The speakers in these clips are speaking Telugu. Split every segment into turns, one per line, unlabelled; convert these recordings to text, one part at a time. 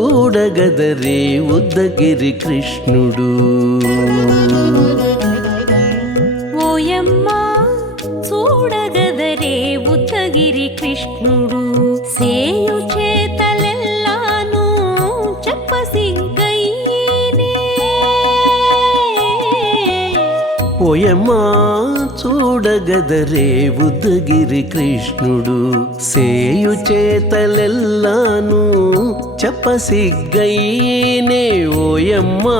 చూడగదరే ఉద్దగిరి కృష్ణుడు.
చూడగదరే ఉద్దగిరి కృష్ణుడు సేయు చేతలెల్లాను చెప్పసిగ్గయ్యేనే
ఓయమ్మా.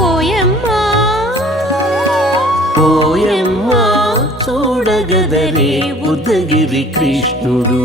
ఓయమ్మా.
పోయమ్మా చూడగదరే ఉద్దగిరి కృష్ణుడు.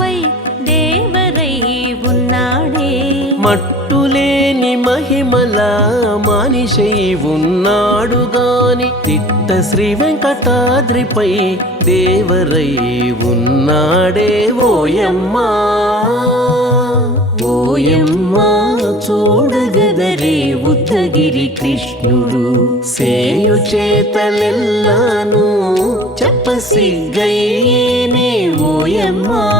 వెంకటాద్రిపై దేవరై ఉన్నాడే.
మట్టులేని మహిమల మనిషై ఉన్నాడు గాని తిట్ట శ్రీ వెంకటాద్రిపై దేవరై ఉన్నాడే. ఓయమ్మా ఓయమ్మా చూడగదరే ఉత్తగిరి కృష్ణుడు. సేయు చేతలెల్లాను చెప్పసిగ్గయ్యేనే ఓయమ్మా.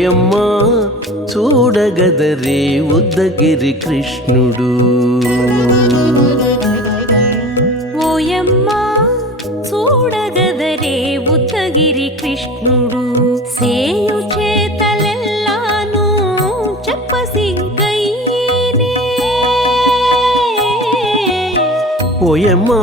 ఓయమ్మా చూడగదరే ఉద్దగిరి కృష్ణుడు.
ఓయమ్మా చూడగదరే ఉత్తగిరి కృష్ణుడు. సేయు చేతలెల్లాను చెప్పసిగ్గయ్యేనే
ఓయమ్మా